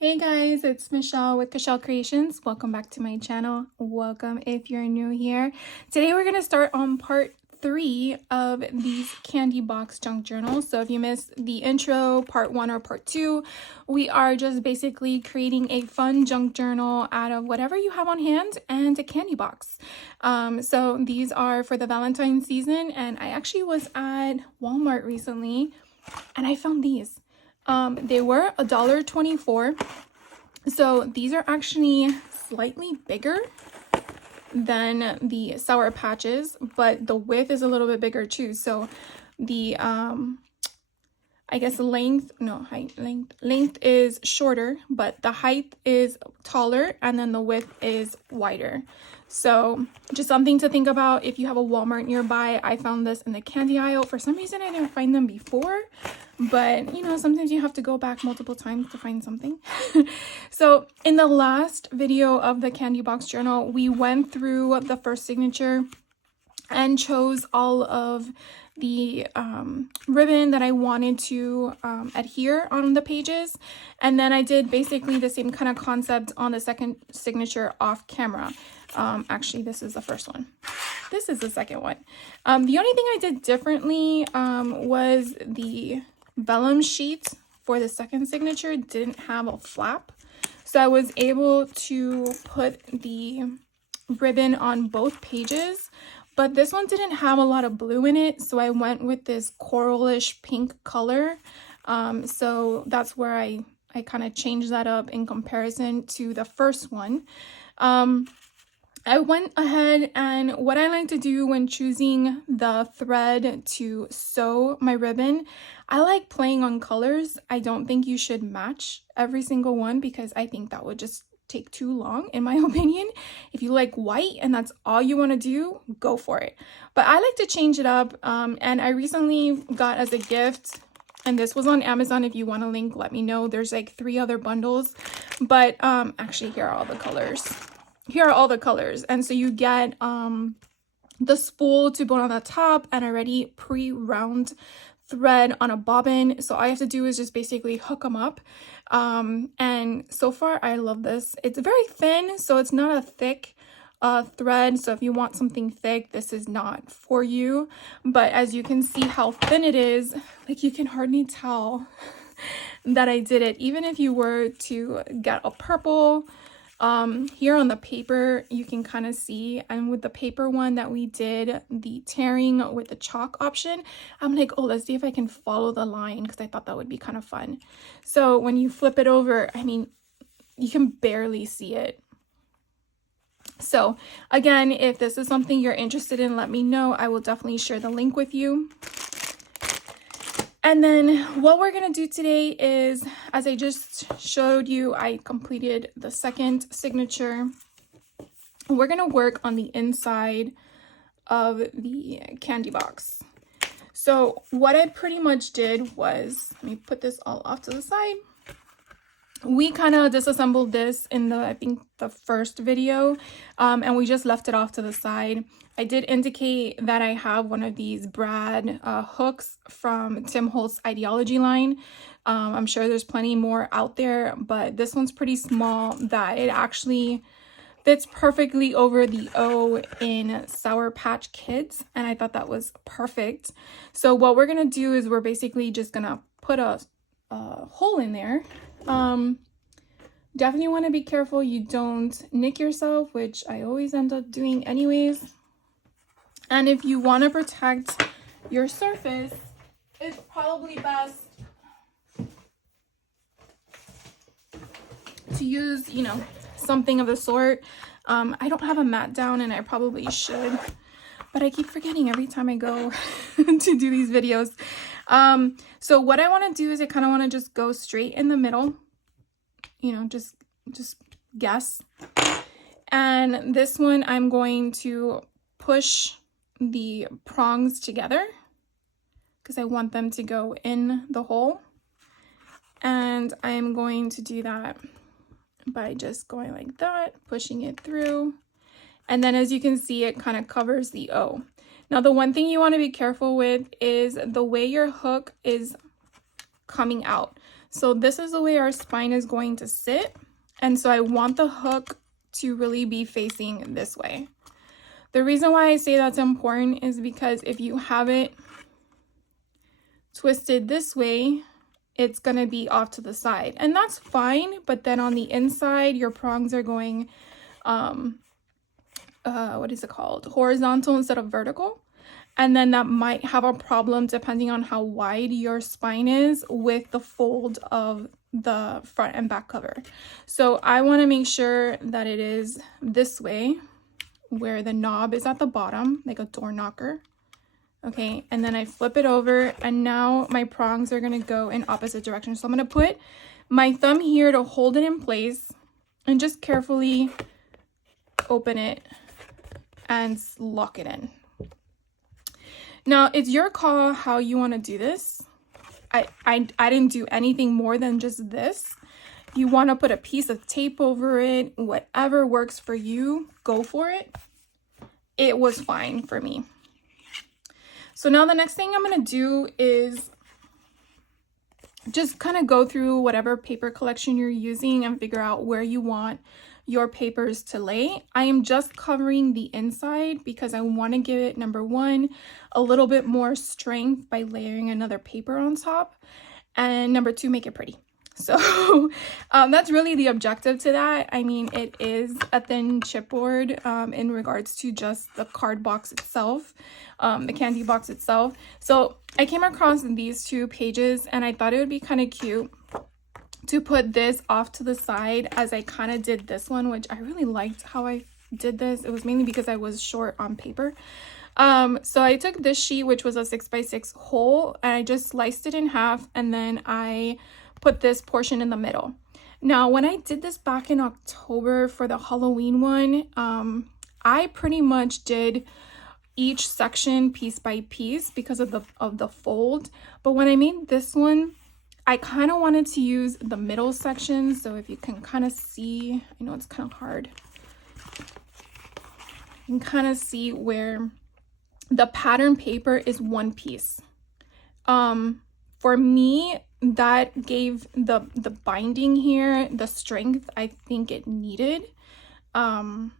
Hey guys, it's Michelle with Michelle Creations. Welcome back to my channel. Welcome if you're new here. Today we're going to start on part 3 of these candy box junk journals. So if you missed the intro, part 1 or part 2, we are just basically creating a fun junk journal out of whatever you have on hand and a candy box. So these are for the Valentine's season, and I actually was at Walmart recently and I found these. They were $1.24. So these are actually slightly bigger than the Sour Patches, but the width is a little bit bigger too. So the I guess length is shorter, but the height is taller, and then the width is wider. So just something to think about if you have a Walmart nearby. I found this in the candy aisle. For some reason, I didn't find them before, but you know, sometimes you have to go back multiple times to find something. So in the last video of the candy box journal, we went through the first signature and chose all of the ribbon that I wanted to adhere on the pages. And then I did basically the same kind of concept on the second signature off camera. Actually, this is the first one. This is the second one. The only thing I did differently was the vellum sheet for the second signature didn't have a flap. So I was able to put the ribbon on both pages, but this one didn't have a lot of blue in it, so I went with this coralish pink color. So that's where I kind of changed that up in comparison to the first one. I went ahead, and what I like to do when choosing the thread to sew my ribbon, I like playing on colors. I don't think you should match every single one because I think that would just take too long, in my opinion. If you like white and that's all you want to do, go for it. But I like to change it up, and I recently got as a gift, and this was on Amazon. If you want a link, let me know. There's like 3 other bundles, but actually here are all the colors. Here are all the colors. And so you get the spool to put on the top and already pre-round thread on a bobbin. So all I have to do is just basically hook them up. And so far I love this. It's very thin, so it's not a thick thread. So if you want something thick, this is not for you. But as you can see how thin it is, like you can hardly tell that I did it. Even if you were to get a purple, here on the paper you can kind of see, and with the paper one that we did the tearing with the chalk option, I'm like, oh, let's see if I can follow the line, because I thought that would be kind of fun. So when you flip it over, I mean, you can barely see it. So again, if this is something you're interested in, let me know. I will definitely share the link with you. And then what we're going to do today is, as I just showed you, I completed the second signature. We're going to work on the inside of the candy box. So what I pretty much did was, let me put this all off to the side. We kind of disassembled this in I think the first video, and we just left it off to the side. I did indicate that I have one of these brad hooks from Tim Holtz Ideology line. I'm sure there's plenty more out there, but this one's pretty small that it actually fits perfectly over the O in Sour Patch Kids, and I thought that was perfect. So what we're gonna do is we're basically just gonna put a hole in there. Definitely want to be careful you don't nick yourself, which I always end up doing anyways. And if you want to protect your surface, it's probably best to use, you know, something of the sort. I don't have a mat down, and I probably should, but I keep forgetting every time I go to do these videos. So what I want to do is I kind of want to just go straight in the middle, you know, just guess. And this one I'm going to push the prongs together because I want them to go in the hole, and I'm going to do that by just going like that, pushing it through, and then as you can see, it kind of covers the O. Now the one thing you want to be careful with is the way your hook is coming out. So this is the way our spine is going to sit. And so I want the hook to really be facing this way. The reason why I say that's important is because if you have it twisted this way, it's going to be off to the side. And that's fine, but then on the inside, your prongs are going, what is it called? Horizontal instead of vertical. And then that might have a problem depending on how wide your spine is with the fold of the front and back cover. So I want to make sure that it is this way, where the knob is at the bottom, like a door knocker. Okay, and then I flip it over, and now my prongs are gonna go in opposite directions. So I'm gonna put my thumb here to hold it in place and just carefully open it and lock it in. Now, it's your call how you want to do this. I didn't do anything more than just this. You want to put a piece of tape over it, whatever works for you, go for it. It was fine for me. So now the next thing I'm going to do is just kind of go through whatever paper collection you're using and figure out where you want your papers to lay. I am just covering the inside because I want to give it, number one, a little bit more strength by layering another paper on top, and number two, make it pretty. So that's really the objective to that. I mean, it is a thin chipboard in regards to just the card box itself, the candy box itself. So I came across these two pages and I thought it would be kind of cute to put this off to the side as I kind of did this one, which I really liked how I did this. It was mainly because I was short on paper. So I took this sheet, which was a 6x6 whole, and I just sliced it in half, and then I put this portion in the middle. Now, when I did this back in October for the Halloween one, I pretty much did each section piece by piece because of the fold. But when I made this one, I kind of wanted to use the middle section. So if you can kind of see, I know it's kind of hard. You can kind of see where the pattern paper is one piece. For me, that gave the binding here the strength I think it needed. Kind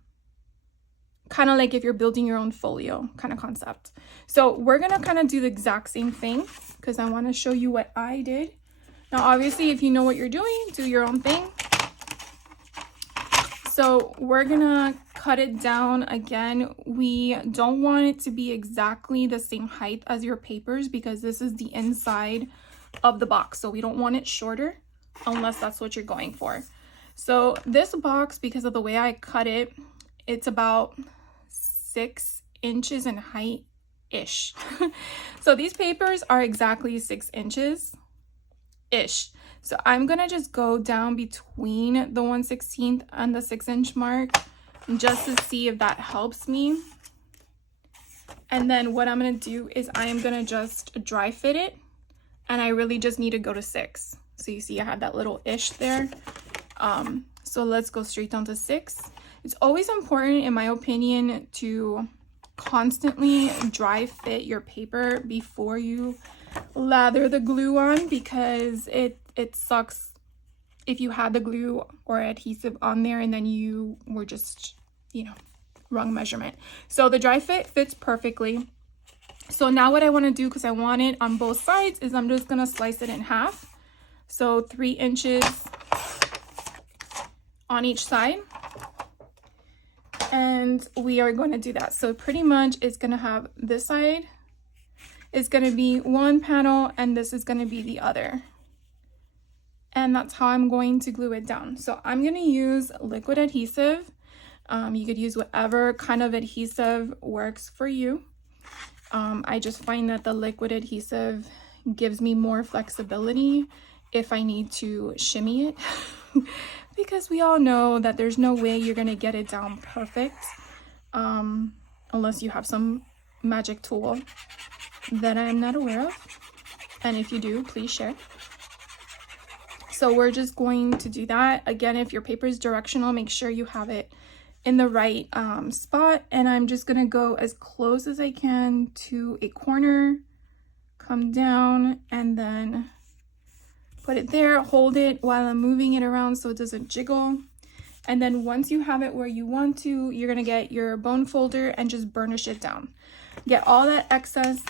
of like if you're building your own folio kind of concept. So we're gonna kind of do the exact same thing because I want to show you what I did. Now, obviously, if you know what you're doing, do your own thing. So we're gonna cut it down again. We don't want it to be exactly the same height as your papers because this is the inside of the box. So we don't want it shorter unless that's what you're going for. So this box, because of the way I cut it, it's about 6 inches in height-ish. So these papers are exactly 6 inches-ish. So I'm gonna just go down between the 1/16 and the 6-inch mark just to see if that helps me. And then what I'm gonna do is I am gonna just dry fit it, and I really just need to go to 6. So you see I have that little ish there. So let's go straight down to 6. It's always important, in my opinion, to constantly dry fit your paper before you lather the glue on, because it sucks if you had the glue or adhesive on there and then you were just, you know, wrong measurement. So the dry fit fits perfectly. So now what I want to do, because I want it on both sides, is I'm just going to slice it in half. So 3 inches on each side. And we are going to do that. So pretty much it's going to have this side is going to be one panel and this is going to be the other. And that's how I'm going to glue it down. So I'm going to use liquid adhesive. You could use whatever kind of adhesive works for you. I just find that the liquid adhesive gives me more flexibility if I need to shimmy it. Because we all know that there's no way you're going to get it down perfect unless you have some magic tool that I'm not aware of. And if you do, please share. So we're just going to do that. Again, if your paper is directional, make sure you have it in the right spot. And I'm just going to go as close as I can to a corner, come down, and then put it there, hold it while I'm moving it around so it doesn't jiggle. And then once you have it where you want to, you're gonna get your bone folder and just burnish it down. Get all that excess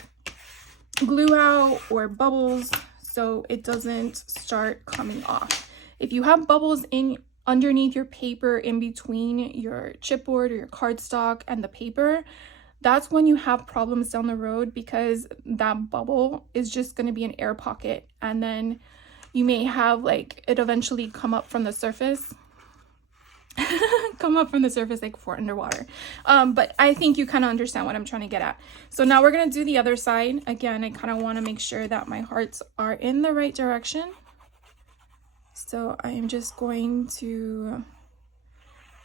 glue out or bubbles so it doesn't start coming off. If you have bubbles in underneath your paper, in between your chipboard or your cardstock and the paper, that's when you have problems down the road, because that bubble is just going to be an air pocket, and then you may have like it eventually come up from the surface like for underwater. But I think you kind of understand what I'm trying to get at. So now we're going to do the other side. Again, I kind of want to make sure that my hearts are in the right direction. So I am just going to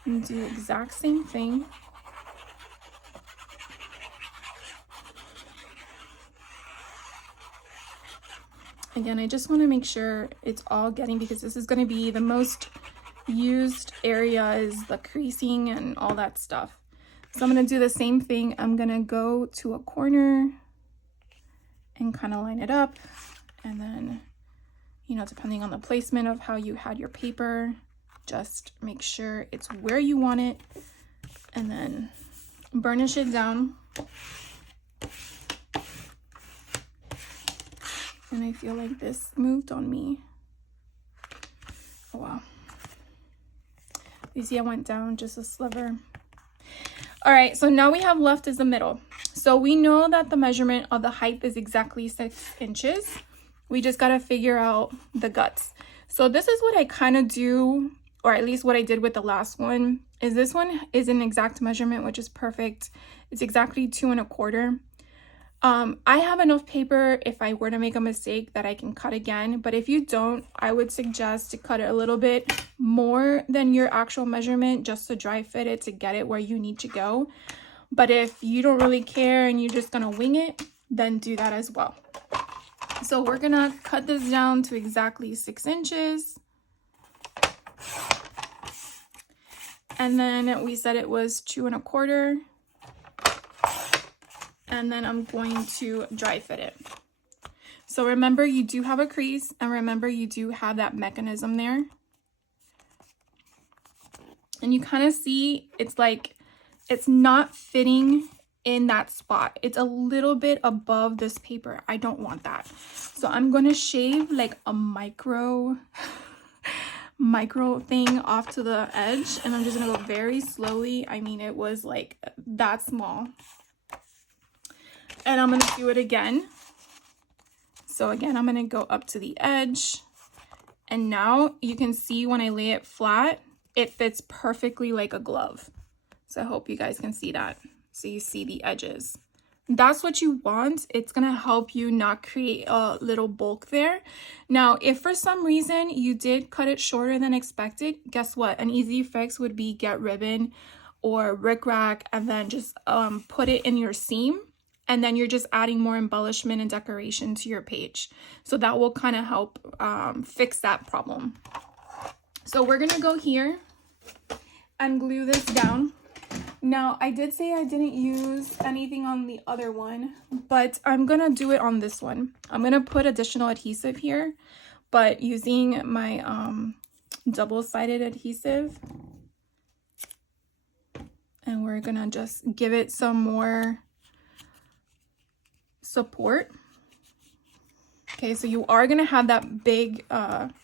do the exact same thing. Again, I just want to make sure it's all getting, because this is going to be the most used area, is the creasing and all that stuff. So I'm going to do the same thing. I'm going to go to a corner and kind of line it up, and then, you know, depending on the placement of how you had your paper, just make sure it's where you want it, and then burnish it down. And I feel like this moved on me. Oh wow. You see I went down just a sliver. All right, so now we have left is the middle. So we know that the measurement of the height is exactly 6 inches. We just got to figure out the guts. So this is what I kind of do, or at least what I did with the last one, is this one is an exact measurement, which is perfect. It's exactly 2 1/4. I have enough paper if I were to make a mistake that I can cut again, but if you don't, I would suggest to cut it a little bit more than your actual measurement just to dry fit it to get it where you need to go. But if you don't really care and you're just gonna wing it, then do that as well. So we're gonna cut this down to exactly 6 inches. And then we said it was 2 1/4. And then I'm going to dry fit it. So remember, you do have a crease, and remember you do have that mechanism there. And you kind of see it's like it's not fitting in that spot. It's a little bit above this paper. I don't want that. So I'm going to shave like a micro thing off to the edge, and I'm just going to go very slowly. I mean, it was like that small. And I'm going to do it again. So again, I'm going to go up to the edge. And now you can see when I lay it flat, it fits perfectly like a glove. So I hope you guys can see that. So you see the edges. That's what you want. It's going to help you not create a little bulk there. Now, if for some reason you did cut it shorter than expected, guess what? An easy fix would be get ribbon or rickrack and then just put it in your seam. And then you're just adding more embellishment and decoration to your page. So that will kind of help fix that problem. So we're gonna go here and glue this down. Now, I did say I didn't use anything on the other one, but I'm gonna do it on this one. I'm gonna put additional adhesive here, but using my double-sided adhesive. And we're gonna just give it some more support. Okay, so you are gonna have that big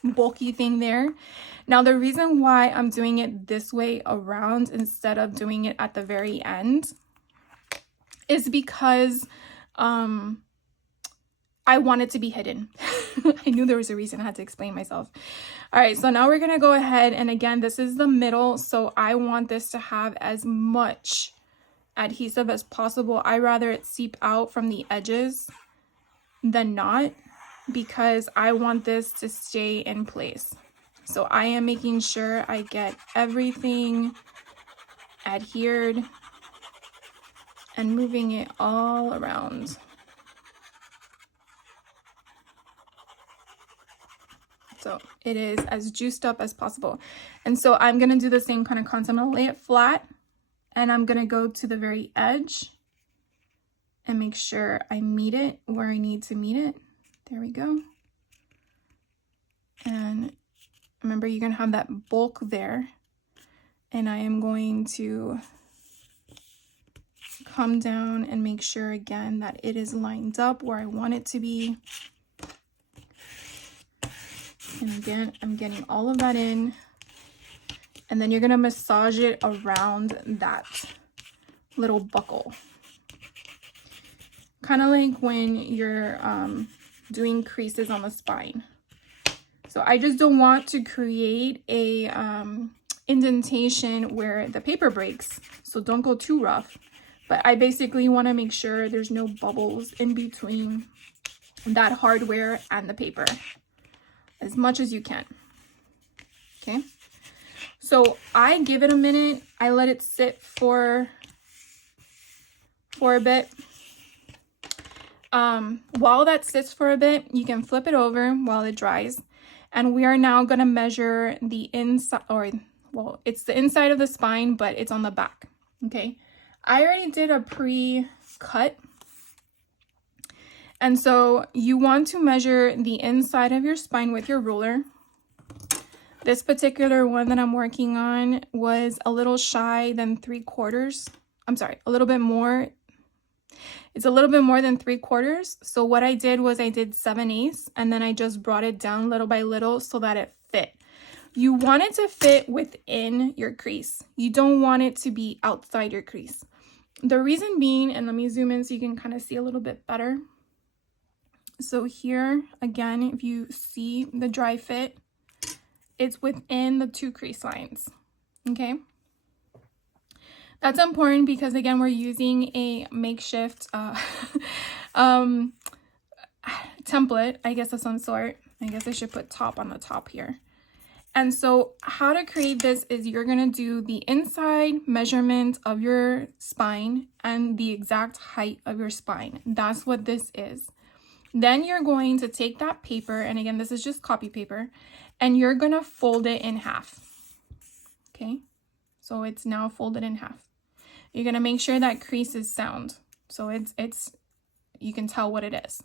bulky thing there. Now the reason why I'm doing it this way around instead of doing it at the very end is because I want it to be hidden. I knew there was a reason. I had to explain myself. All right, so now we're gonna go ahead, and again, this is the middle, so I want this to have as much adhesive as possible. I rather it seep out from the edges than not, because I want this to stay in place. So I am making sure I get everything adhered and moving it all around. So it is as juiced up as possible. And so I'm gonna do the same kind of concept. I'm gonna lay it flat, and I'm gonna go to the very edge and make sure I meet it where I need to meet it. There we go. And remember, you're going to have that bulk there. And I am going to come down and make sure again that it is lined up where I want it to be. And again, I'm getting all of that in. And then you're going to massage it around that little buckle. Kind of like when you're doing creases on the spine. So I just don't want to create a indentation where the paper breaks. So don't go too rough. But I basically want to make sure there's no bubbles in between that hardware and the paper as much as you can. Okay. So I give it a minute. I let it sit for a bit. While that sits for a bit, you can flip it over while it dries. And we are now going to measure the inside, or well, it's the inside of the spine, but it's on the back. Okay. I already did a pre-cut. And so you want to measure the inside of your spine with your ruler. This particular one that I'm working on was a little shy than 3/4. I'm sorry, a little bit more. It's a little bit more than 3/4. So what I did was I did 7/8 and then I just brought it down little by little so that it fit. You want it to fit within your crease. You don't want it to be outside your crease. The reason being, and let me zoom in so you can kind of see a little bit better. So here, again, if you see the dry fit, it's within the 2 crease lines, okay? That's important because, again, we're using a makeshift template, I guess, of some sort. I guess I should put top on the top here. And so how to create this is you're going to do the inside measurement of your spine and the exact height of your spine. That's what this is. Then you're going to take that paper, and again, this is just copy paper, and you're going to fold it in half. Okay, so it's now folded in half. You're going to make sure that crease is sound. So it's you can tell what it is.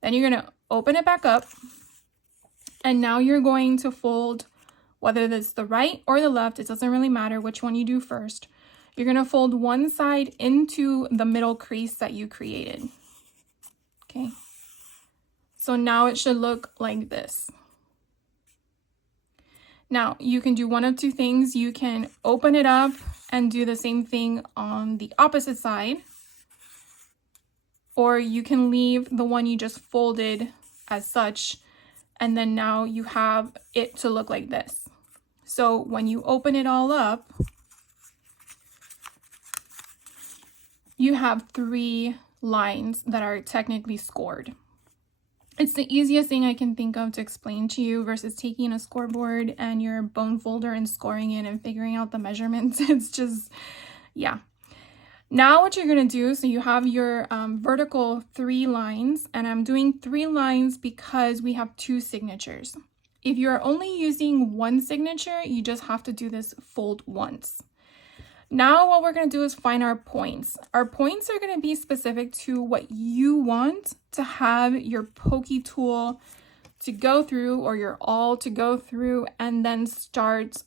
Then you're going to open it back up. And now you're going to fold, whether it's the right or the left, it doesn't really matter which one you do first. You're going to fold one side into the middle crease that you created. Okay. So now it should look like this. Now you can do one of two things. You can open it up and do the same thing on the opposite side. Or you can leave the one you just folded as such. And then now you have it to look like this. So when you open it all up, you have 3 lines that are technically scored. It's the easiest thing I can think of to explain to you versus taking a scoreboard and your bone folder and scoring it and figuring out the measurements. It's just, yeah. Now what you're going to do, so you have your vertical 3 lines, and I'm doing 3 lines because we have 2 signatures. If you're only using 1 signature, you just have to do this fold once. Now what we're going to do is find our points. Our points are going to be specific to what you want to have your pokey tool to go through, or your awl to go through, and then start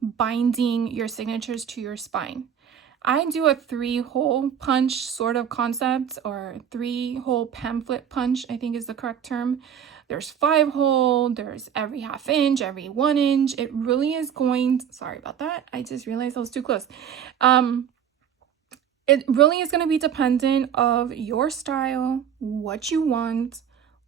binding your signatures to your spine. I do a 3-hole punch sort of concept, or 3-hole pamphlet punch, I think is the correct term. There's 5-hole, there's every 1/2 inch, every 1 inch. It really is going, sorry about that. I just realized I was too close. It really is going to be dependent of your style, what you want,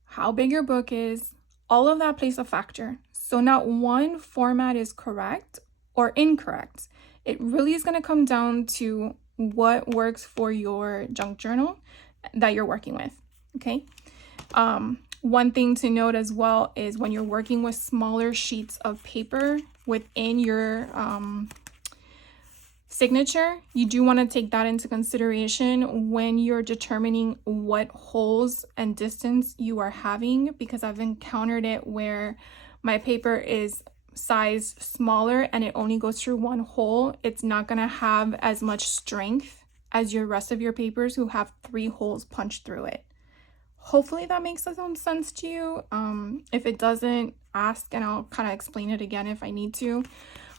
how big your book is. All of that plays a factor. So not one format is correct or incorrect. It really is going to come down to what works for your junk journal that you're working with, okay? One thing to note as well is when you're working with smaller sheets of paper within your signature, you do want to take that into consideration when you're determining what holes and distance you are having, because I've encountered it where my paper is size smaller and it only goes through 1 hole. It's not going to have as much strength as your rest of your papers who have 3 holes punched through it. Hopefully that makes some sense to you. If it doesn't, ask and I'll kind of explain it again if I need to.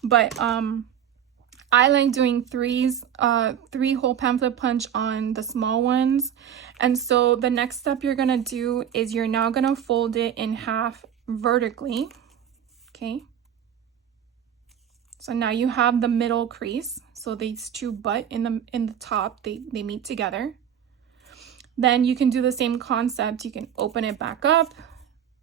But I like doing three hole pamphlet punch on the small ones. And so the next step you're gonna do is you're now gonna fold it in half vertically. Okay. So now you have the middle crease. So these two butt in the top, they meet together. Then you can do the same concept. You can open it back up,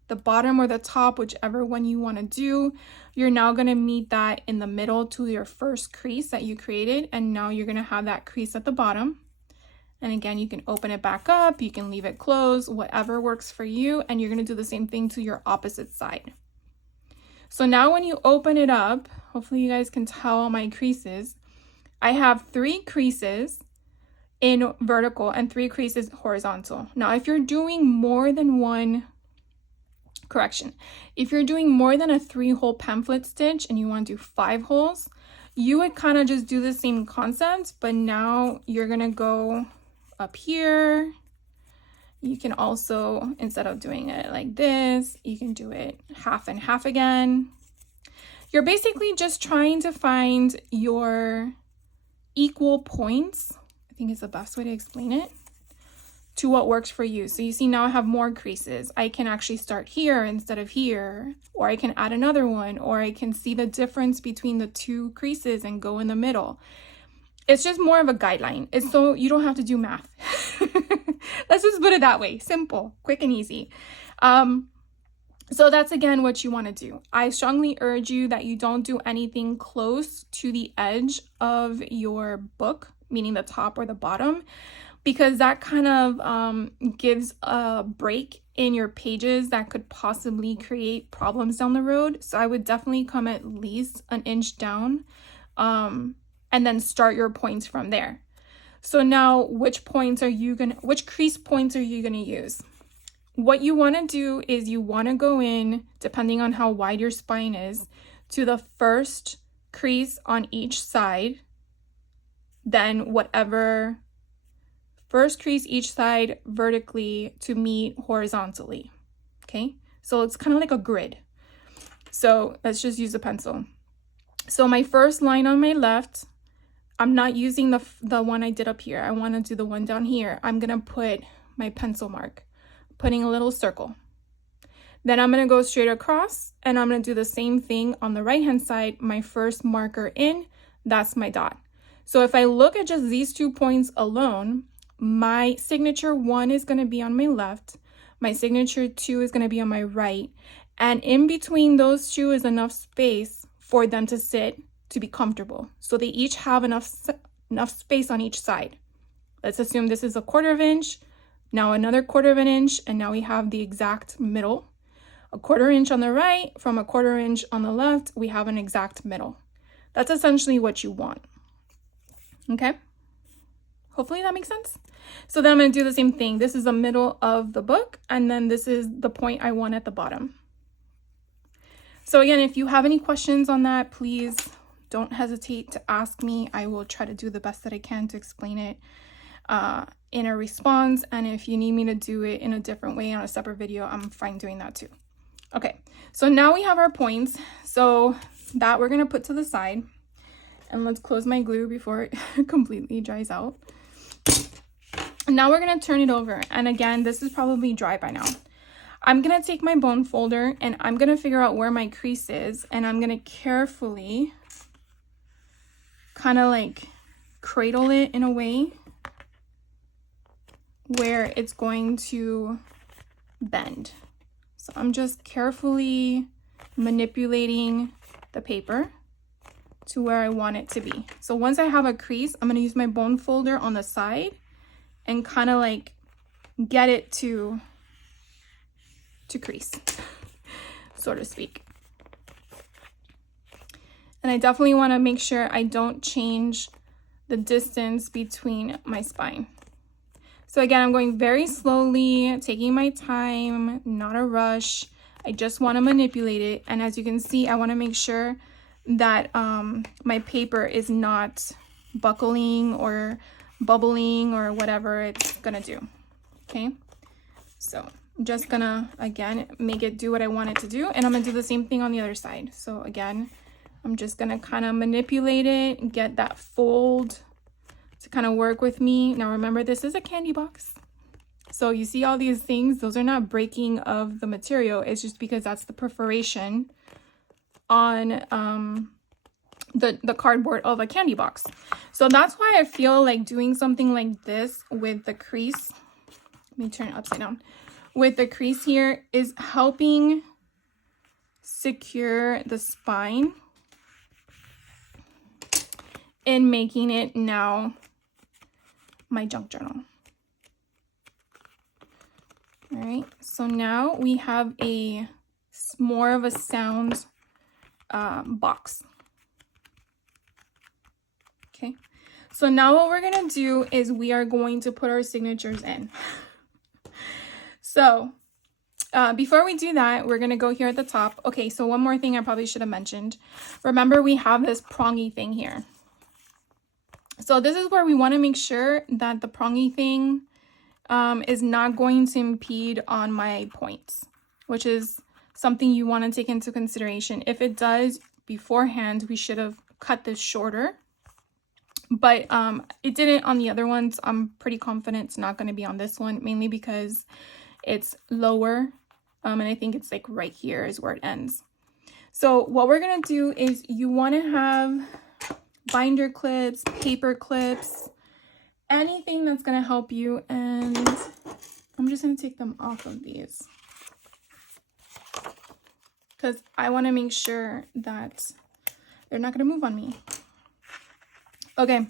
the bottom or the top, whichever one you want to do. You're now going to meet that in the middle to your first crease that you created. And now you're going to have that crease at the bottom. And again, you can open it back up. You can leave it closed, whatever works for you. And you're going to do the same thing to your opposite side. So now when you open it up, hopefully you guys can tell my creases. I have 3 creases in vertical and 3 creases horizontal. Now, if you're doing more than one, if you're doing more than a 3-hole pamphlet stitch and you want to do 5 holes, you would kind of just do the same concept, but now you're gonna go up here. You can also, instead of doing it like this, you can do it half and half again. You're basically just trying to find your equal points, I think is the best way to explain it, to what works for you. So you see now I have more creases. I can actually start here instead of here, or I can add another one, or I can see the difference between the 2 creases and go in the middle. It's just more of a guideline. It's so you don't have to do math. Let's just put it that way. Simple, quick and easy. So that's again what you want to do. I strongly urge you that you don't do anything close to the edge of your book, meaning the top or the bottom, because that kind of gives a break in your pages that could possibly create problems down the road. So I would definitely come at least an inch down and then start your points from there. So now which crease points are you gonna use? What you want to do is you want to go in, depending on how wide your spine is, to the first crease on each side, then whatever first crease each side vertically to meet horizontally. Okay, so it's kind of like a grid. So let's just use a pencil. So my first line on my left, I'm not using the one I did up here. I want to do the one down here. I'm gonna put my pencil mark, putting a little circle. Then I'm gonna go straight across and I'm gonna do the same thing on the right hand side. My first marker in, that's my dot. So if I look at just these 2 points alone, my signature 1 is gonna be on my left, my signature 2 is gonna be on my right, and in between those 2 is enough space for them to sit to be comfortable. So they each have enough space on each side. Let's assume this is a 1/4 inch, now another 1/4 inch, and now we have the exact middle. A 1/4 inch on the right from a 1/4 inch on the left, we have an exact middle. That's essentially what you want. Okay, hopefully that makes sense. So then I'm going to do the same thing. This is the middle of the book, and then this is the point I want at the bottom. So again, if you have any questions on that, please don't hesitate to ask me. I will try to do the best that I can to explain it in a response, and if you need me to do it in a different way on a separate video, I'm fine doing that too. Okay, so now we have our points, so that we're going to put to the side, and let's close my glue before it completely dries out. Now we're going to turn it over, and again, this is probably dry by now. I'm going to take my bone folder and I'm going to figure out where my crease is, and I'm going to carefully kind of like cradle it in a way where it's going to bend. So I'm just carefully manipulating the paper to where I want it to be. So once I have a crease, I'm going to use my bone folder on the side and kind of like get it to crease, so to speak. And I definitely want to make sure I don't change the distance between my spine. So again, I'm going very slowly, taking my time, not a rush. I just want to manipulate it. And as you can see, I want to make sure that my paper is not buckling or bubbling or whatever it's gonna do. Okay, So I'm just gonna, again, make it do what I want it to do. And I'm gonna do the same thing on the other side. So again, I'm just gonna kind of manipulate it and get that fold to kind of work with me. Now remember, this is a candy box. So you see all these things, those are not breaking of the material. It's just because that's the perforation on the cardboard of a candy box. So that's why I feel like doing something like this with the crease, let me turn it upside down, with the crease here is helping secure the spine and making it now my junk journal. All right, so now we have a more of a sound box. Okay, so now what we're gonna do is we are going to put our signatures in. So before we do that, we're gonna go here at the top. Okay, so one more thing I probably should have mentioned. Remember, we have this prongy thing here. So this is where we want to make sure that the prongy thing is not going to impede on my points, which is something you want to take into consideration. If it does beforehand, we should have cut this shorter, but it didn't on the other ones. I'm pretty confident it's not going to be on this one, mainly because it's lower, and I think it's like right here is where it ends. So what we're going to do is you want to have binder clips, paper clips, anything that's going to help you. And I'm just going to take them off of these because I want to make sure that they're not going to move on me. Okay,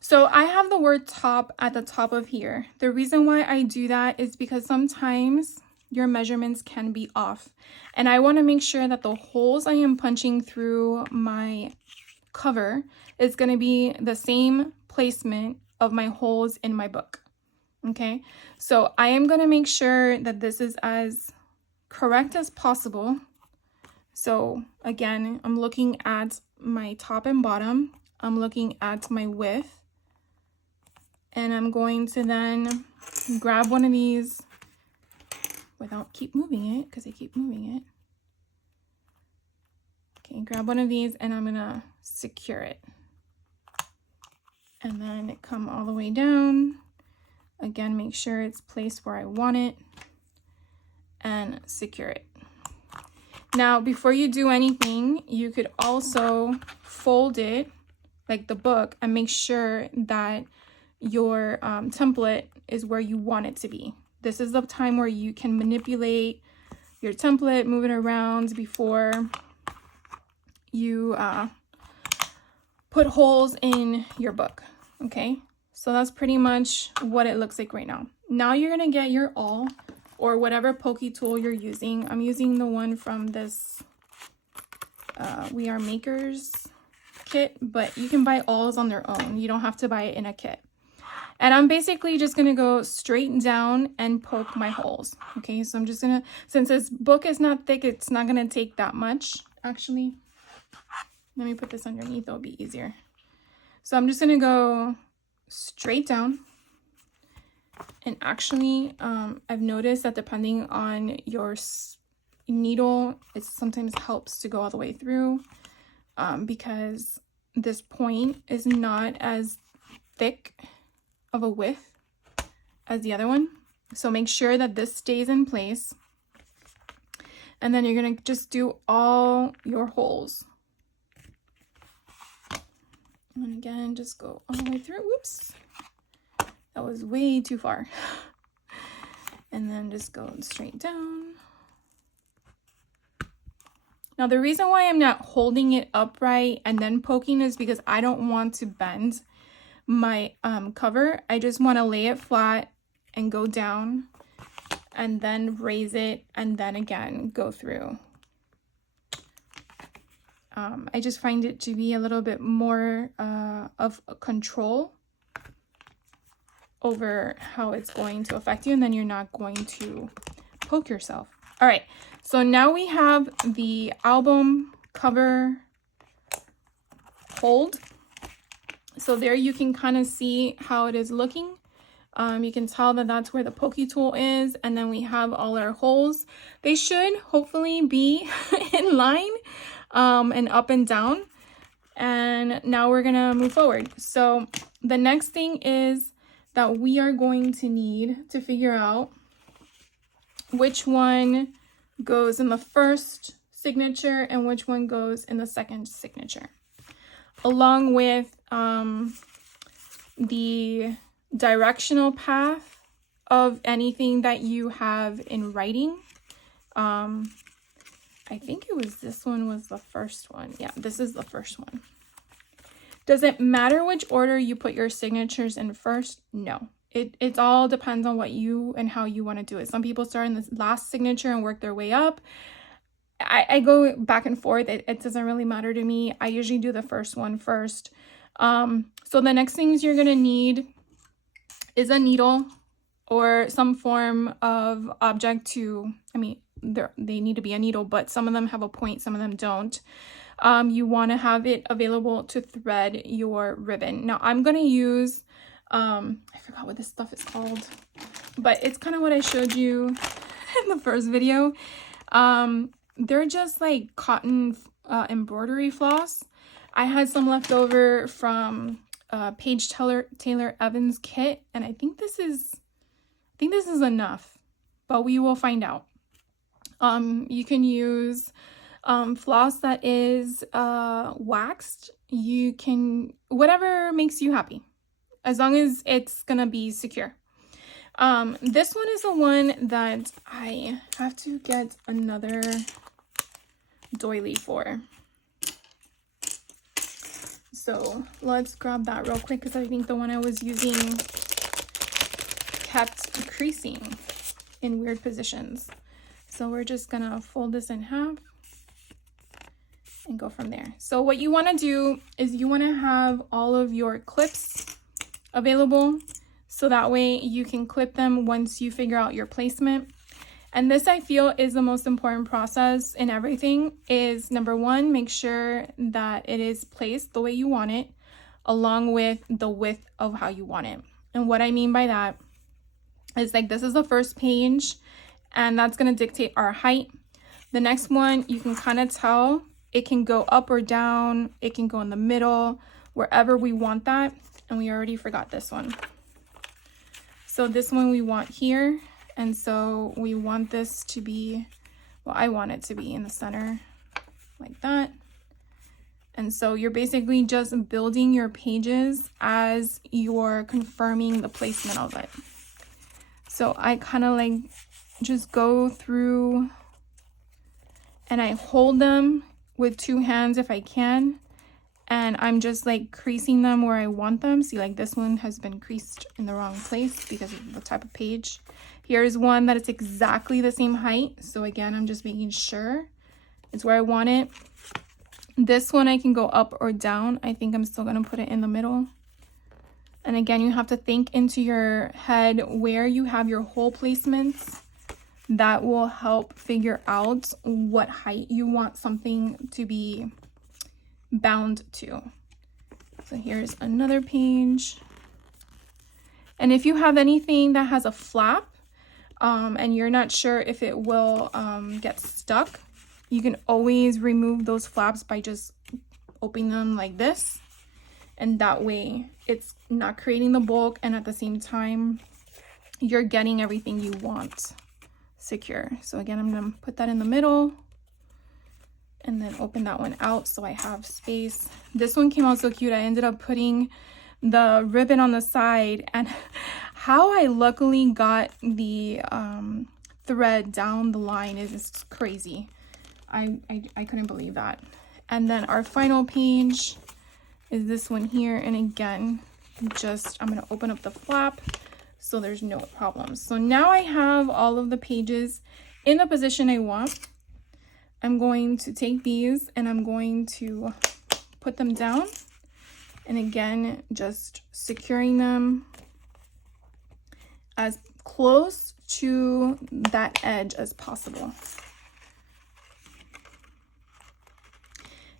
so I have the word top at the top of here. The reason why I do that is because sometimes your measurements can be off, and I want to make sure that the holes I am punching through my cover is going to be the same placement of my holes in my book. Okay, so I am going to make sure that this is as correct as possible. So again, I'm looking at my top and bottom, I'm looking at my width, and I'm going to then grab one of these without keep moving it, because I keep moving it. Okay, grab one of these and I'm gonna secure it. And then come all the way down. Again, make sure it's placed where I want it and secure it. Now, before you do anything, you could also fold it like the book and make sure that your template is where you want it to be. This is the time where you can manipulate your template, move it around before you put holes in your book. Okay, so that's pretty much what it looks like right now. Now you're gonna get your awl or whatever pokey tool you're using. I'm using the one from this We Are Makers kit, but you can buy awls on their own. You don't have to buy it in a kit. And I'm basically just gonna go straight down and poke my holes. Okay, so I'm just gonna, since this book is not thick, it's not gonna take that much. Actually, let me put this underneath, it'll be easier. So I'm just gonna go straight down. And actually, I've noticed that depending on your needle, it sometimes helps to go all the way through because this point is not as thick of a width as the other one. So make sure that this stays in place. And then you're gonna just do all your holes. And again, just go all the way through. Whoops. That was way too far. And then just go straight down. Now, the reason why I'm not holding it upright and then poking is because I don't want to bend my cover. I just want to lay it flat and go down and then raise it and then again go through. I just find it to be a little bit more of a control over how it's going to affect you, and then you're not going to poke yourself. All right, so now we have the album cover hold. So there you can kind of see how it is looking. You can tell that that's where the pokey tool is, and then we have all our holes. They should hopefully be in line and up and down. And now we're gonna move forward. So the next thing is that we are going to need to figure out which one goes in the first signature and which one goes in the second signature, along with the directional path of anything that you have in writing. I think it was this one was the first one. Yeah, this is the first one. Does it matter which order you put your signatures in first? No. It all depends on what you and how you want to do it. Some people start in the last signature and work their way up. I go back and forth. It doesn't really matter to me. I usually do the first one first. So the next things you're going to need is a needle or some form of object to, I mean, they need to be a needle, but some of them have a point, some of them don't. You want to have it available to thread your ribbon. Now I'm going to use, I forgot what this stuff is called, but it's kind of what I showed you in the first video. They're just like cotton embroidery floss. I had some left over from Paige Taylor Evans kit, and I think this is enough, but we will find out. You can use floss that is waxed. You can, whatever makes you happy, as long as it's gonna be secure. This one is the one that I have to get another doily for. So let's grab that real quick, because I think the one I was using kept creasing in weird positions. So we're just gonna fold this in half and go from there. So what you want to do is you want to have all of your clips available, so that way you can clip them once you figure out your placement. And this, I feel, is the most important process in everything. Is number one, make sure that it is placed the way you want it, along with the width of how you want it. And what I mean by that is, like, this is the first page, and that's going to dictate our height. The next one, you can kind of tell it can go up or down, it can go in the middle, wherever we want that. And we already forgot this one. So this one we want here, and so we want this to be, well, I want it to be in the center like that. And so you're basically just building your pages as you're confirming the placement of it. So I kind of like just go through and I hold them with two hands if I can, and I'm just like creasing them where I want them. See, like this one has been creased in the wrong place because of the type of page. Here's one that it's exactly the same height, so again, I'm just making sure it's where I want it. This one I can go up or down. I think I'm still gonna put it in the middle. And again, you have to think into your head where you have your hole placements. That will help figure out what height you want something to be bound to. So here's another page. And if you have anything that has a flap and you're not sure if it will get stuck, you can always remove those flaps by just opening them like this. And that way it's not creating the bulk, and at the same time, you're getting everything you want secure. So again, I'm gonna put that in the middle and then open that one out so I have space. This one came out so cute. I ended up putting the ribbon on the side, and how I luckily got the thread down the line is just crazy. I couldn't believe that. And then our final page is this one here, and again, just I'm gonna open up the flap so there's no problems. So now I have all of the pages in the position I want. I'm going to take these and I'm going to put them down, and again, just securing them as close to that edge as possible.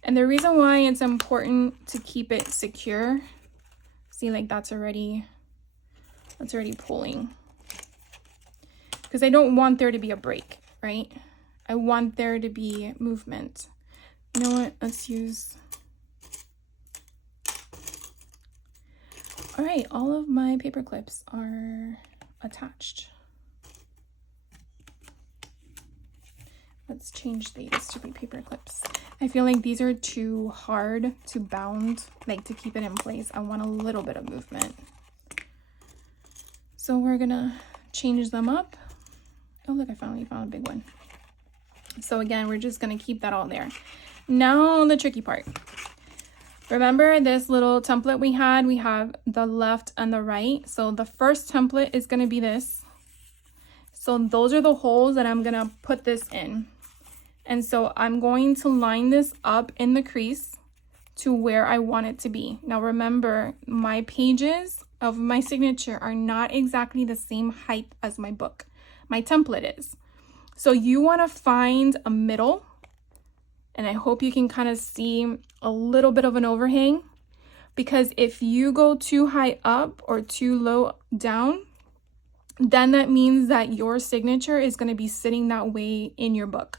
And the reason why it's important to keep it secure, see, like that's already That's already pulling. Because I don't want there to be a break, right? I want there to be movement. You know what? Let's use... All right, all of my paper clips are attached. Let's change these to be paper clips. I feel like these are too hard to bound, like to keep it in place. I want a little bit of movement. So we're gonna change them up. Oh, look, I finally found a big one. So again, we're just gonna keep that all there. Now the tricky part. Remember this little template we had? We have the left and the right. So the first template is gonna be this. So those are the holes that I'm gonna put this in. And so I'm going to line this up in the crease to where I want it to be. Now remember, my pages of my signature are not exactly the same height as my book. My template is. So you wanna find a middle, and I hope you can kind of see a little bit of an overhang, because if you go too high up or too low down, then that means that your signature is going to be sitting that way in your book.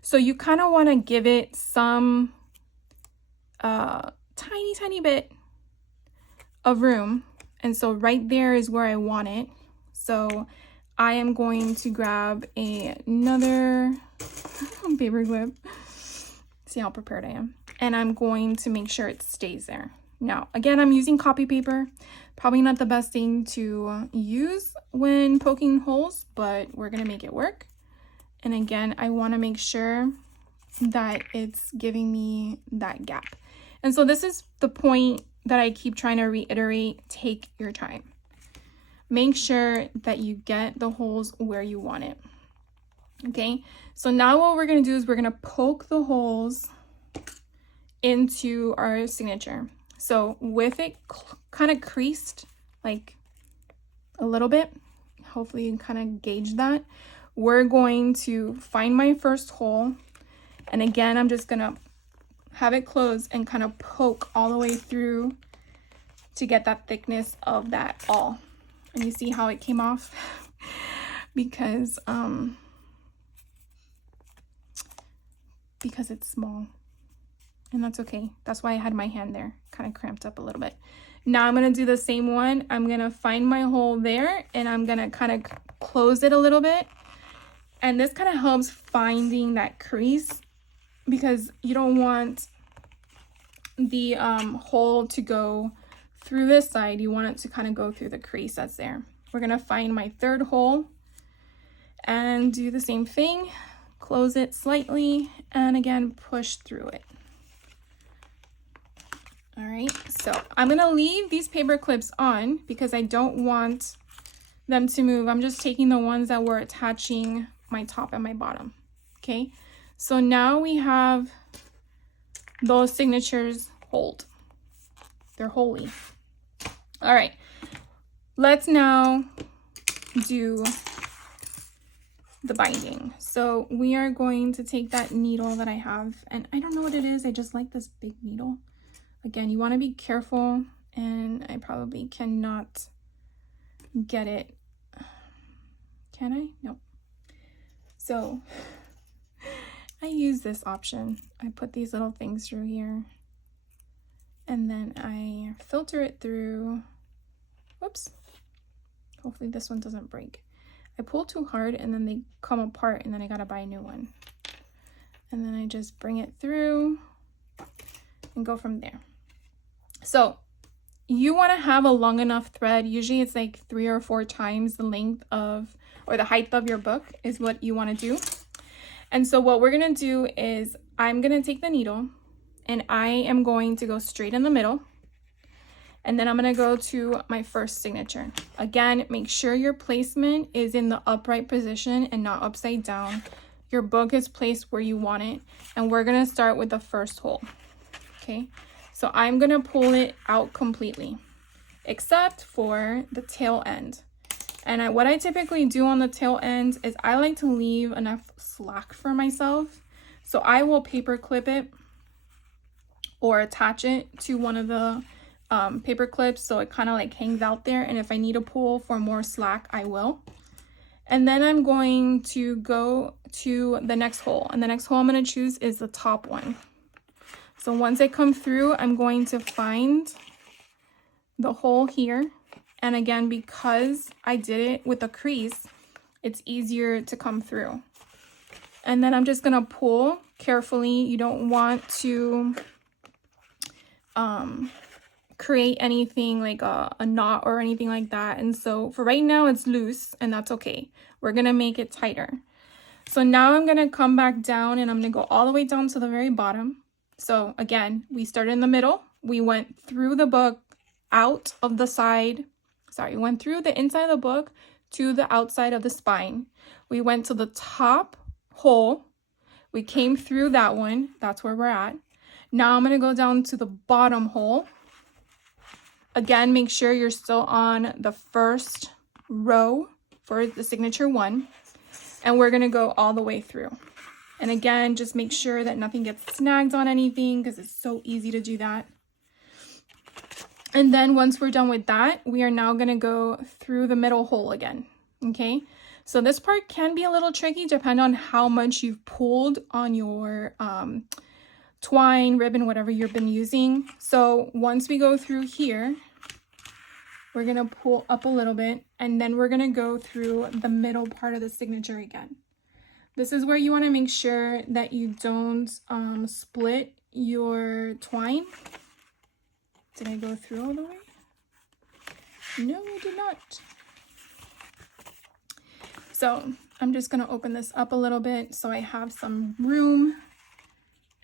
So you kind of want to give it some tiny bit of room. And so right there is where I want it. So I am going to grab another paper clip. See how prepared I am. And I'm going to make sure it stays there. Now, again, I'm using copy paper. Probably not the best thing to use when poking holes, but we're gonna make it work. And again, I wanna make sure that it's giving me that gap. And so this is the point that I keep trying to reiterate: take your time. Make sure that you get the holes where you want it. Okay, so now what we're gonna do is we're gonna poke the holes into our signature. So with it kind of creased, like a little bit, hopefully you can kind of gauge that, we're going to find my first hole. And again, I'm just gonna have it closed and kind of poke all the way through to get that thickness of that awl. And you see how it came off? because it's small. And that's okay. That's why I had my hand there kind of cramped up a little bit. Now I'm going to do the same one. I'm going to find my hole there and I'm going to kind of close it a little bit. And this kind of helps finding that crease, because you don't want the hole to go through this side. You want it to kind of go through the crease that's there. We're going to find my third hole and do the same thing. Close it slightly and again push through it. All right, so I'm gonna leave these paper clips on because I don't want them to move. I'm just taking the ones that were attaching my top and my bottom. Okay, so now we have those signatures hold. They're holy. All right, let's now do the binding. So we are going to take that needle that I have, and I don't know what it is. I just like this big needle. Again, you want to be careful, and I probably cannot get it. Can I? No. So I use this option. I put these little things through here, and then I filter it through. Whoops. Hopefully this one doesn't break. I pull too hard and then they come apart, and then I gotta buy a new one. And then I just bring it through and go from there. So you want to have a long enough thread. Usually it's like 3 or 4 times the length of, or the height of your book is what you want to do. And so what we're going to do is I'm going to take the needle and I am going to go straight in the middle. And then I'm going to go to my first signature. Again, make sure your placement is in the upright position and not upside down. Your book is placed where you want it. And we're going to start with the first hole. Okay. So I'm going to pull it out completely, except for the tail end. And what I typically do on the tail end is I like to leave enough slack for myself. So I will paper clip it or attach it to one of the paper clips, so it kind of like hangs out there, and if I need to pull for more slack, I will. And then I'm going to go to the next hole, and the next hole I'm going to choose is the top one. So once I come through, I'm going to find the hole here, and again, because I did it with a crease, it's easier to come through. And then I'm just gonna pull carefully. You don't want to create anything like a knot or anything like that. And so for right now, it's loose, and that's okay. We're gonna make it tighter. So now I'm gonna come back down, and I'm gonna go all the way down to the very bottom. So again, we started in the middle. We went through the book, out of the side. Sorry, went through the inside of the book to the outside of the spine. We went to the top hole. We came through that one. That's where we're at. Now I'm going to go down to the bottom hole. Again, make sure you're still on the first row for the signature one. And we're going to go all the way through. And again, just make sure that nothing gets snagged on anything, because it's so easy to do that. And then once we're done with that, we are now going to go through the middle hole again. Okay, so this part can be a little tricky depending on how much you've pulled on your twine, ribbon, whatever you've been using. So once we go through here, we're going to pull up a little bit, and then we're going to go through the middle part of the signature again. This is where you want to make sure that you don't split your twine. Did I go through all the way? No, I did not. So I'm just going to open this up a little bit so I have some room.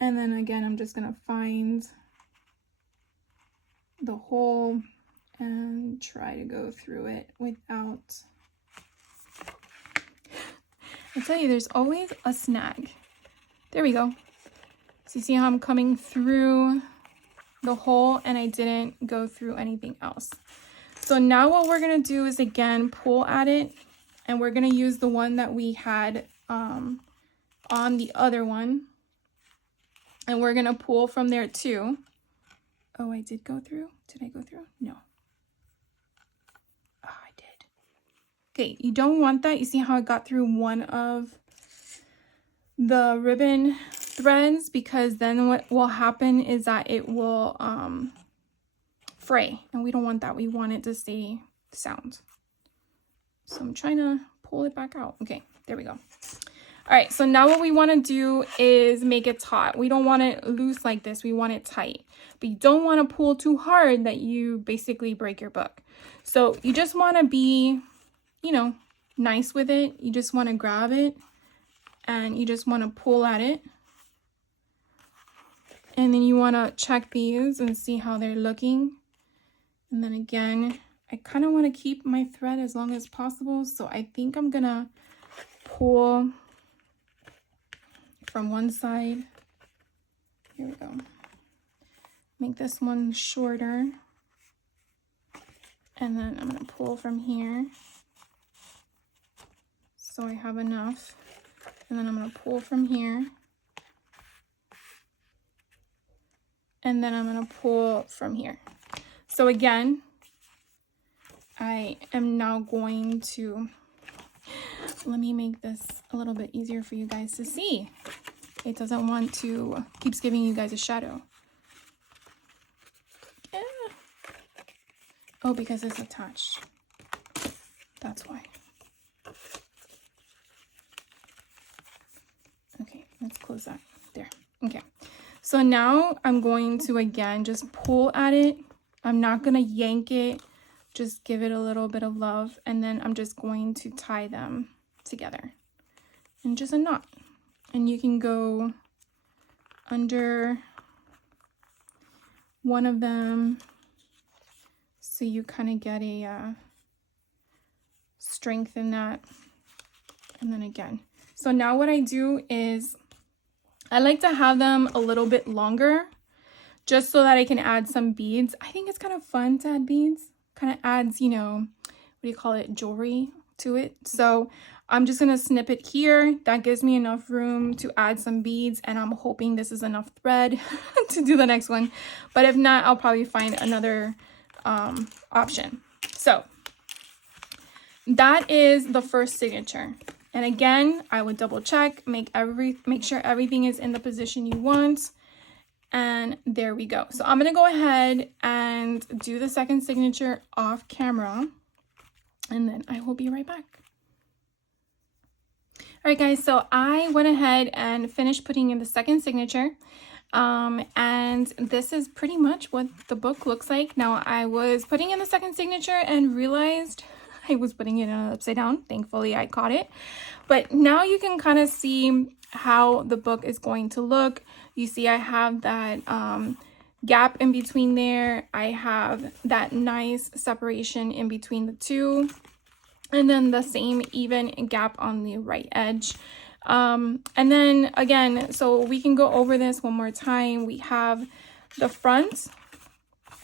And then again, I'm just going to find the hole and try to go through it without... I tell you, there's always a snag. There we go. So you see how I'm coming through the hole, and I didn't go through anything else. So now what we're going to do is again pull at it, and we're going to use the one that we had on the other one, and we're going to pull from there too. Oh, I did go through. Did I go through? No. Oh, I did. Okay, you don't want that. You see how I got through one of the ribbon threads, because then what will happen is that it will fray, and we don't want that. We want it to stay sound. So I'm trying to pull it back out. Okay, there we go. All right, so now what we want to do is make it taut. We don't want it loose like this. We want it tight, but you don't want to pull too hard that you basically break your book. So you just want to be, you know, nice with it. You just want to grab it, and you just want to pull at it. And then you want to check these and see how they're looking. And then again, I kind of want to keep my thread as long as possible. So I think I'm going to pull from one side. Here we go. Make this one shorter. And then I'm going to pull from here, so I have enough. And then I'm going to pull from here. And then I'm going to pull from here. So again, I am now going to, let me make this a little bit easier for you guys to see. It doesn't want to, keeps giving you guys a shadow. Yeah. Oh, because it's attached. That's why. Okay, let's close that. There. Okay. So now I'm going to, again, just pull at it. I'm not going to yank it. Just give it a little bit of love. And then I'm just going to tie them together in just a knot. And you can go under one of them, so you kind of get a strength in that. And then again. So now what I do is I like to have them a little bit longer, just so that I can add some beads. I think it's kind of fun to add beads. Kind of adds, you know, what do you call it, jewelry to it. So I'm just going to snip it here. That gives me enough room to add some beads, and I'm hoping this is enough thread to do the next one. But if not, I'll probably find another option. So that is the first signature. And again, I would double check, make sure everything is in the position you want. And there we go. So I'm going to go ahead and do the second signature off camera, and then I will be right back. All right, guys, so I went ahead and finished putting in the second signature. And this is pretty much what the book looks like. Now, I was putting in the second signature and realized I was putting it upside down. Thankfully, I caught it. But now you can kind of see how the book is going to look. You see I have that gap in between there. I have that nice separation in between the two. And then the same even gap on the right edge. And then again, so we can go over this one more time. We have the front.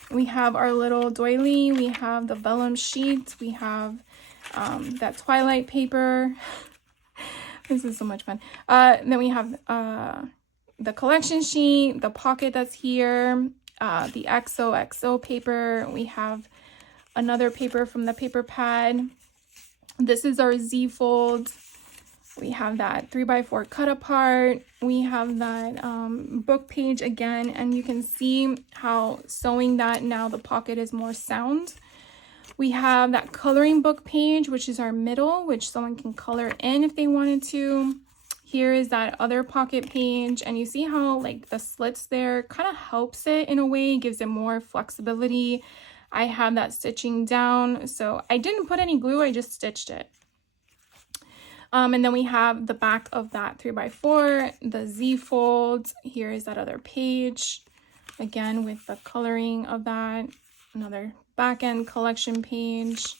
We have our little doily. We have the vellum sheet. We have that twilight paper. This is so much fun. Then we have the collection sheet, the pocket that's here, the XOXO paper. We have another paper from the paper pad. This is our Z fold. We have that 3x4 cut apart. We have that book page again, and you can see how sewing that now the pocket is more sound. We have that coloring book page, which is our middle, which someone can color in if they wanted to. Here is that other pocket page, and you see how like the slits there kind of helps it in a way, gives it more flexibility. I have that stitching down, so I didn't put any glue, I just stitched it. And then we have the back of that 3x4, the Z fold. Here is that other page, again with the coloring of that, another back end collection page.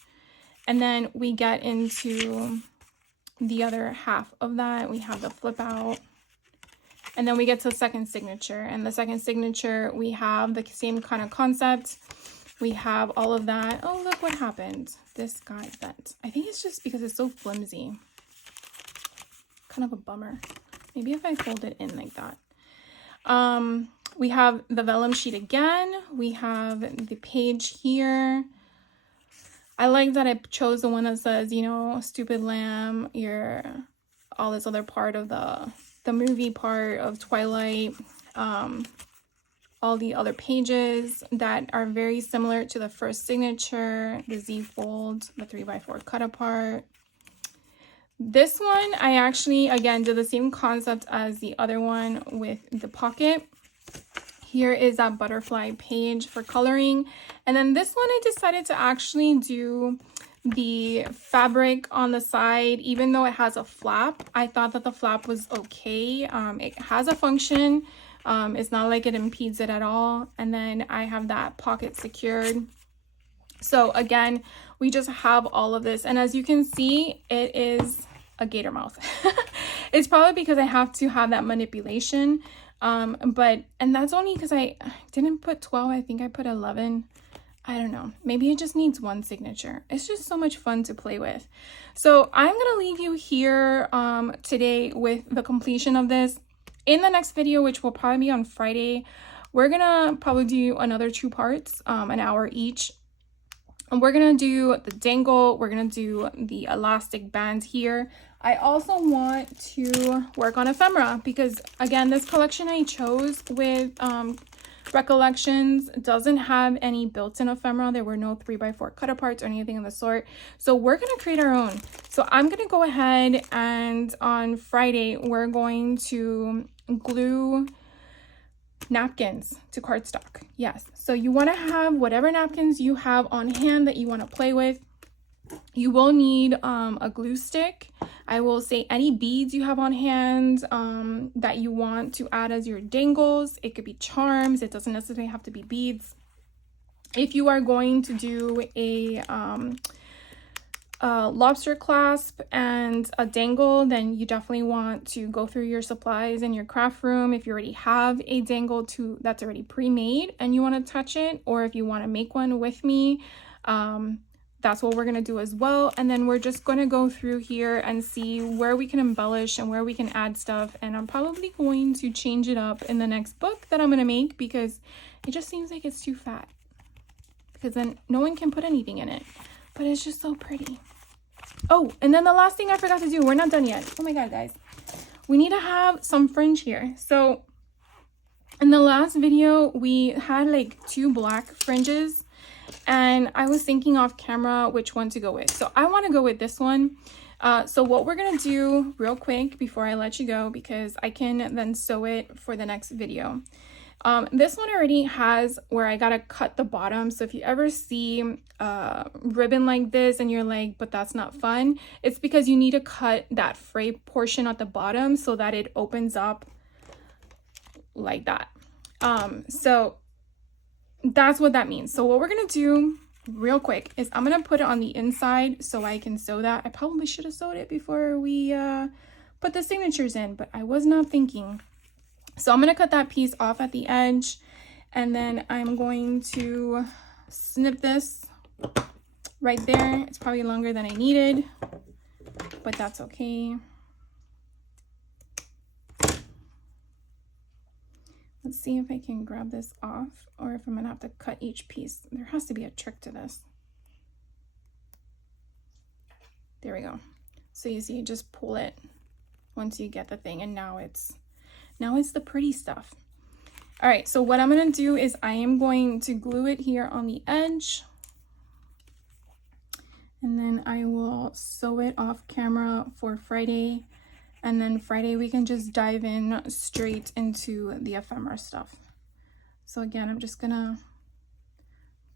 And then we get into the other half of that. We have the flip out. And then we get to the second signature. And the second signature, we have the same kind of concept. We have all of that. Oh, look what happened. This got bent. I think it's just because it's so flimsy. Kind of a bummer. Maybe if I fold it in like that. We have the vellum sheet again. We have the page here. I like that I chose the one that says, you know, stupid lamb, you're all this other part of the movie part of Twilight. All the other pages that are very similar to the first signature, the Z fold, the 3x4 cut apart. This one, I actually, again, did the same concept as the other one with the pocket. Here is that butterfly page for coloring. And then this one, I decided to actually do the fabric on the side, even though it has a flap. I thought that the flap was okay. It has a function. It's not like it impedes it at all. And then I have that pocket secured. So again, we just have all of this. And as you can see, it is a gator mouth. It's probably because I have to have that manipulation. And that's only because I didn't put 12. I think I put 11. I don't know. Maybe it just needs one signature. It's just so much fun to play with. So I'm going to leave you here today with the completion of this. In the next video, which will probably be on Friday, we're going to probably do another 2 parts, an hour each. And we're going to do the dangle. We're going to do the elastic band here. I also want to work on ephemera because, again, this collection I chose with Recollections doesn't have any built-in ephemera. There were no 3x4 cut aparts or anything of the sort. So we're going to create our own. So I'm going to go ahead and on Friday, we're going to glue napkins to cardstock. Yes. So you want to have whatever napkins you have on hand that you want to play with. You will need a glue stick. I will say any beads you have on hand that you want to add as your dangles. It could be charms. It doesn't necessarily have to be beads. If you are going to do a lobster clasp and a dangle, then you definitely want to go through your supplies in your craft room. If you already have a dangle that's already pre-made and you want to touch it, or if you want to make one with me, that's what we're going to do as well. And then we're just going to go through here and see where we can embellish and where we can add stuff. And I'm probably going to change it up in the next book that I'm going to make, because it just seems like it's too fat, because then no one can put anything in it. But it's just so pretty. Oh, and then the last thing I forgot to do, we're not done yet. Oh my God, guys. We need to have some fringe here. So in the last video, we had like 2 black fringes, and I was thinking off camera which one to go with. So I want to go with this one. So what we're going to do real quick before I let you go, because I can then sew it for the next video. This one already has where I gotta cut the bottom. So if you ever see ribbon like this and you're like, but that's not fun, it's because you need to cut that fray portion at the bottom so that it opens up like that. So that's what that means. So what we're gonna do real quick is I'm gonna put it on the inside so I can sew that. I probably should have sewed it before we put the signatures in, but I was not thinking. So I'm going to cut that piece off at the edge, and then I'm going to snip this right there. It's probably longer than I needed, but that's okay. Let's see if I can grab this off, or if I'm going to have to cut each piece. There has to be a trick to this. There we go. So you see, just pull it once you get the thing, and now it's the pretty stuff. All right, so what I'm going to do is I am going to glue it here on the edge, and then I will sew it off camera for Friday, and then Friday we can just dive in straight into the ephemera stuff. So again, I'm just gonna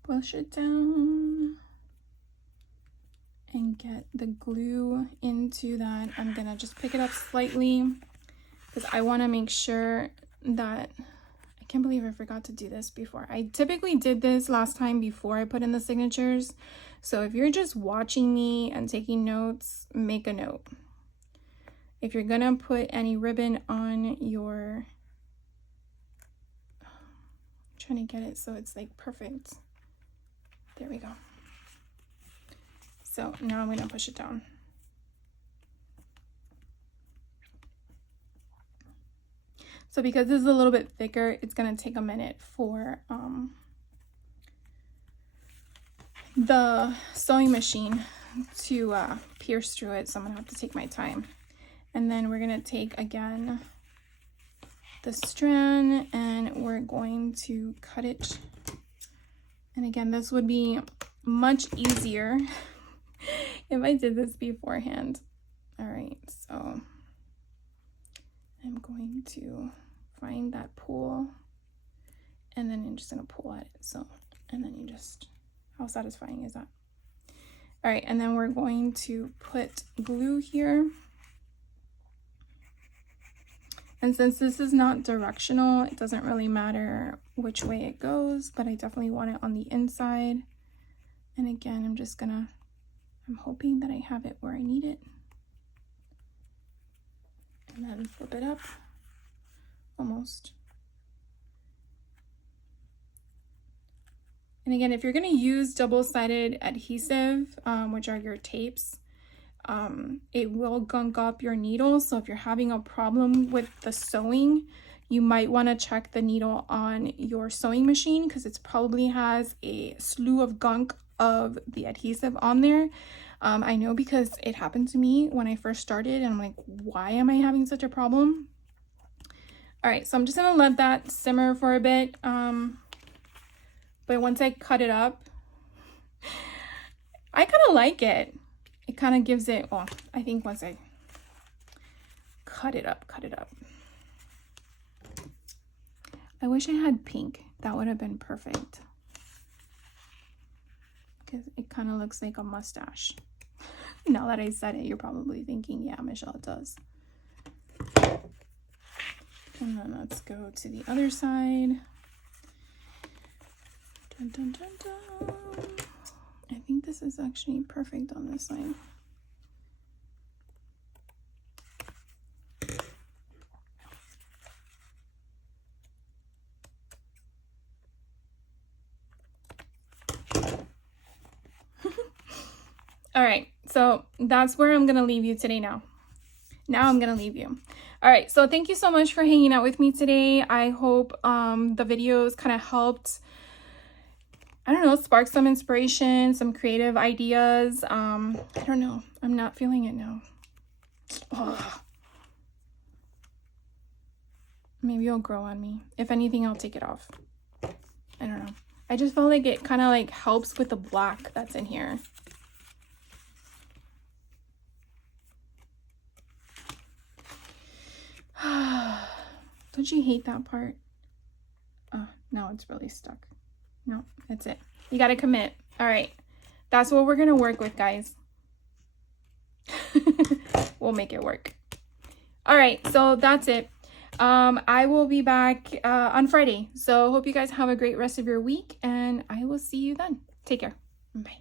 push it down and get the glue into that. I'm gonna just pick it up slightly, because I want to make sure that, I can't believe I forgot to do this before. I typically did this last time before I put in the signatures. So if you're just watching me and taking notes, make a note. If you're gonna put any ribbon on your, I'm trying to get it so it's like perfect. There we go. So now I'm gonna push it down. So because this is a little bit thicker, it's going to take a minute for the sewing machine to pierce through it. So I'm going to have to take my time. And then we're going to take, again, the strand, and we're going to cut it. And again, this would be much easier if I did this beforehand. All right, so I'm going to find that pull, and then I'm just going to pull at it. So, and then you just, how satisfying is that? All right, and then we're going to put glue here. And since this is not directional, it doesn't really matter which way it goes, but I definitely want it on the inside. And again, I'm hoping that I have it where I need it. And then flip it up, almost. And again, if you're going to use double-sided adhesive, which are your tapes, it will gunk up your needle. So if you're having a problem with the sewing, you might want to check the needle on your sewing machine, because it probably has a slew of gunk of the adhesive on there. I know, because it happened to me when I first started, and I'm like, why am I having such a problem? All right, so I'm just gonna let that simmer for a bit. But once I cut it up, I kind of like it. It kind of gives it, well, I think once I cut it up. I wish I had pink. That would have been perfect, because it kind of looks like a mustache. Now that I said it, you're probably thinking, yeah, Michelle, it does. And then let's go to the other side. Dun, dun, dun, dun. I think this is actually perfect on this side. All right, so that's where I'm gonna leave you today now. Now I'm gonna leave you. All right, so thank you so much for hanging out with me today. I hope the videos kind of helped, I don't know, spark some inspiration, some creative ideas. I don't know, I'm not feeling it now. Ugh. Maybe it'll grow on me. If anything, I'll take it off. I don't know. I just felt like it kind of like helps with the black that's in here. Don't you hate that part? Oh, now it's really stuck. No, that's it. You got to commit. All right. That's what we're going to work with, guys. We'll make it work. All right. So that's it. I will be back on Friday. So hope you guys have a great rest of your week, and I will see you then. Take care. Bye.